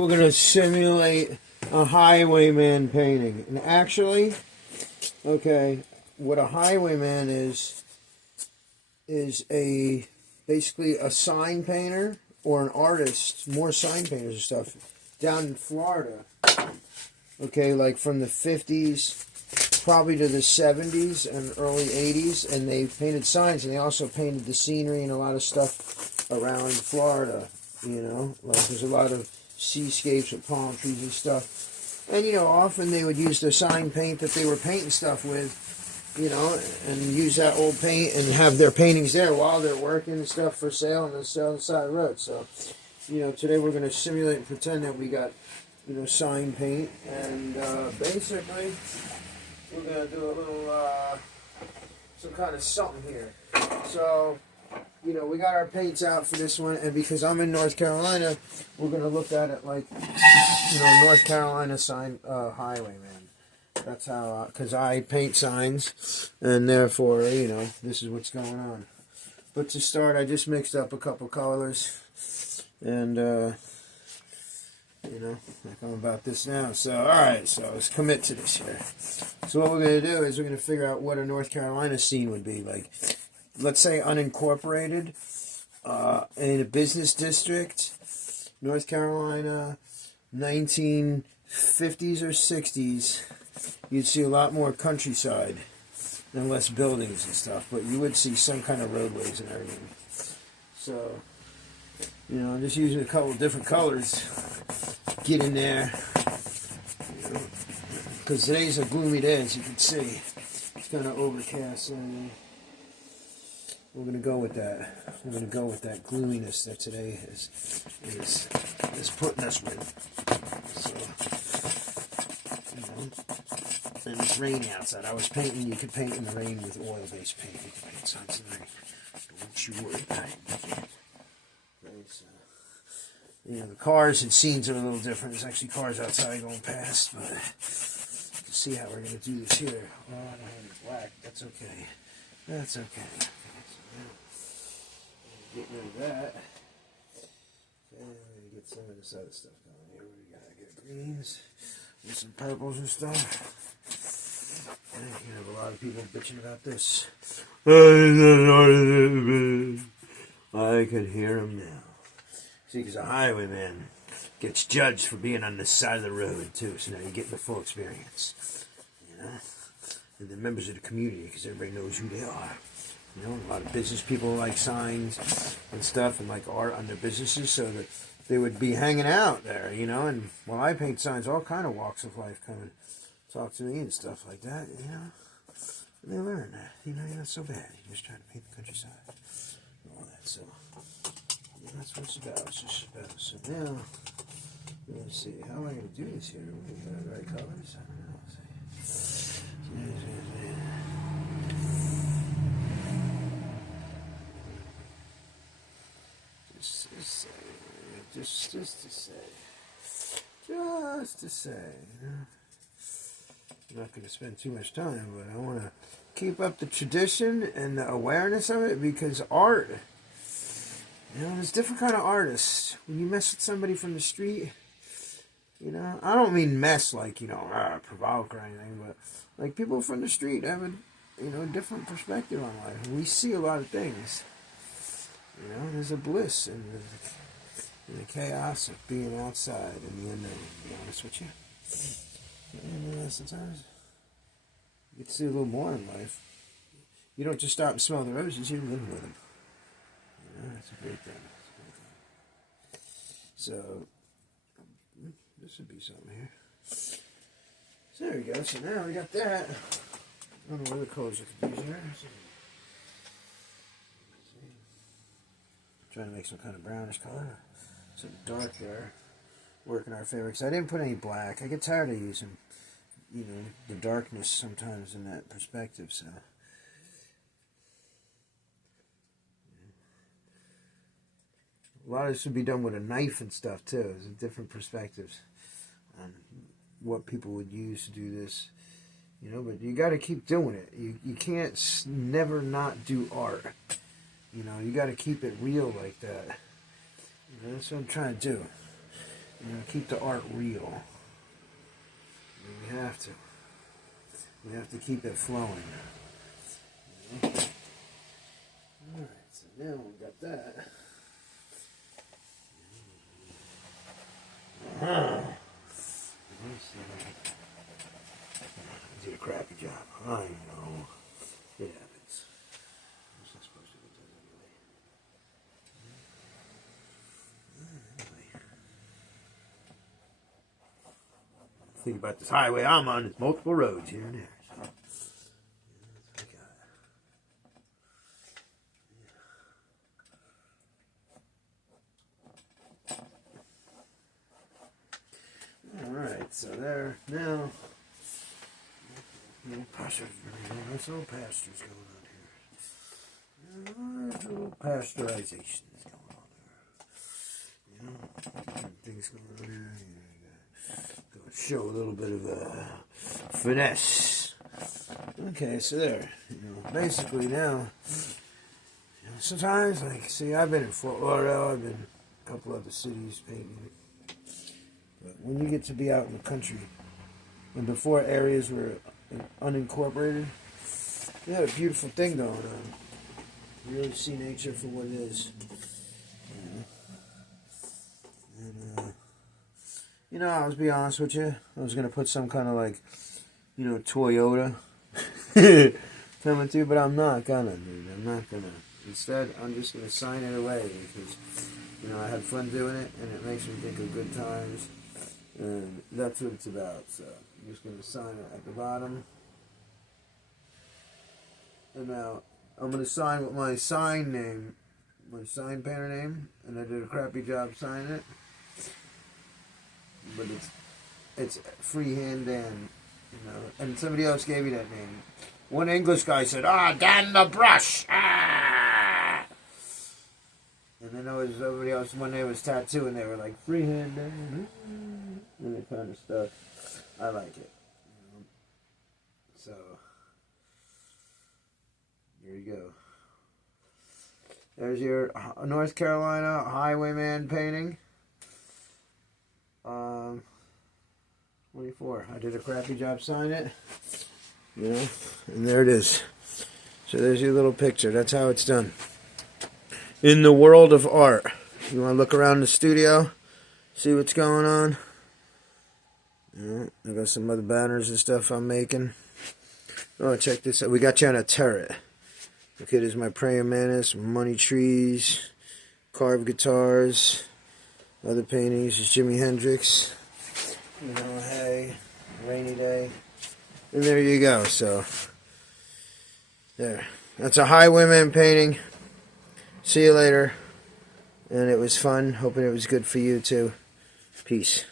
We're going to simulate a Highwayman painting. And actually, okay, what a Highwayman is a basically a sign painter or an artist, more sign painters and stuff, down in Florida. Okay, like from the 50s probably to the 70s and early 80s, and they painted signs, and they also painted the scenery and a lot of stuff around Florida, you know, like there's a lot of seascapes with palm trees and stuff, and you know, often they would use the sign paint that they were painting stuff with, you know, and use that old paint and have their paintings there while they're working and stuff for sale and sell on the side of the road. So, you know, today we're going to simulate and pretend that we got, you know, sign paint, and basically we're going to do a little, some kind of something here. So, you know, we got our paints out for this one, and because I'm in North Carolina, we're going to look at it like, you know, North Carolina sign, Highwayman. That's how, because I paint signs, and therefore, you know, this is what's going on. But to start, I just mixed up a couple colors, and, you know, like I'm about this now. So, alright, so let's commit to this here. So what we're going to do is we're going to figure out what a North Carolina scene would be. Like, let's say unincorporated, in a business district, North Carolina, 1950s or 60s, you'd see a lot more countryside and less buildings and stuff, but you would see some kind of roadways and everything. So, you know, I'm just using a couple of different colors. Get in there, you know, because today's a gloomy day, as you can see. It's kind of overcast, and we're going to go with that. We're going to go with that gloominess that today is putting us with. So, you know, and it's rainy outside. I was painting. You could paint in the rain with oil-based paint. You can paint signs in the rain. Don't you worry about it. Okay, so, you know, the cars and scenes are a little different. There's actually cars outside going past, but you can see how we're going to do this here. Oh, I don't have any black. That's okay. That's okay. Get rid of that. Okay, we're going to get some of this other stuff going here. We got to get greens, get some purples and stuff. And you have a lot of people bitching about this. I can hear him now. See, because a highwayman gets judged for being on this side of the road, too. So now you're getting the full experience. You know? And the members of the community, because everybody knows who they are. You know, a lot of business people like signs and stuff and like art on their businesses, so that they would be hanging out there, you know. And while I paint signs, all kind of walks of life come and talk to me and stuff like that, you know. And they learn that, you know, you're not so bad. You're just trying to paint the countryside and all that. So yeah, that's what it's about. It's just about. So now, let's see, how am I going to do this here? We got the right colors? I don't know. Let's see. Just to say, you know. I'm not going to spend too much time, but I want to keep up the tradition and the awareness of it, because art, you know, there's different kind of artists. When you mess with somebody from the street, you know, I don't mean mess like, you know, provoke or anything, but like people from the street have a, you know, different perspective on life. We see a lot of things. You know, there's a bliss in the chaos of being outside in the unknown, to be honest with you. And sometimes you get to see a little more in life. You don't just stop and smell the roses, you live with them. You know, that's a great thing. So, this would be something here. So there we go. So now we got that. I don't know what other colors I could use here. Trying to make some kind of brownish color. Some dark there. Work in our favor. Because I didn't put any black. I get tired of using, you know, the darkness sometimes in that perspective. So, a lot of this would be done with a knife and stuff too. There's different perspectives on what people would use to do this. You know, but you got to keep doing it. You can't never not do art. You know, you got to keep it real like that. You know, that's what I'm trying to do. You know, keep the art real. We have to. We have to keep it flowing. You know? Alright, so now we got that. I did a crappy job. I know. It happens. I'm not supposed to do that anyway. Think about this highway I'm on. There's multiple roads here and there. So, that's what I got. Alright, so there now. Little pasture, nice little pastures going on here. Nice little pasteurizations going on there. You know, things going on here. Show a little bit of finesse. Okay, so there. You know, basically now, you know, sometimes, like, see, I've been in Fort Lauderdale, I've been in a couple other cities painting. But when you get to be out in the country, and before areas were unincorporated, you had a beautiful thing going on. You really see nature for what it is. You know, I'll be honest with you. I was going to put some kind of like, you know, Toyota coming through, but I'm not going to, dude. I'm not going to. Instead, I'm just going to sign it away because, you know, I had fun doing it and it makes me think of good times. And that's what it's about. So I'm just going to sign it at the bottom. And now I'm going to sign with my sign name, my sign painter name, and I did a crappy job signing it. But it's freehand Dan, you know, and somebody else gave me that name. One English guy said, Dan the Brush, And then there was somebody else, one name was Tattoo, and they were like, freehand Dan, and that kind of stuff. I like it. You know? So, here you go. There's your North Carolina Highwayman painting. 24. I did a crappy job signing it. You know, and there it is. So there's your little picture. That's how it's done. In the world of art. You want to look around the studio, see what's going on. You know, I got some other banners and stuff I'm making. Oh, check this out. We got you on a turret. Okay, there's my praying mantis, money trees, carved guitars, other paintings. Is Jimi Hendrix. You know, hey, rainy day. And there you go. So, there. That's a Highwayman painting. See you later. And it was fun. Hoping it was good for you too. Peace.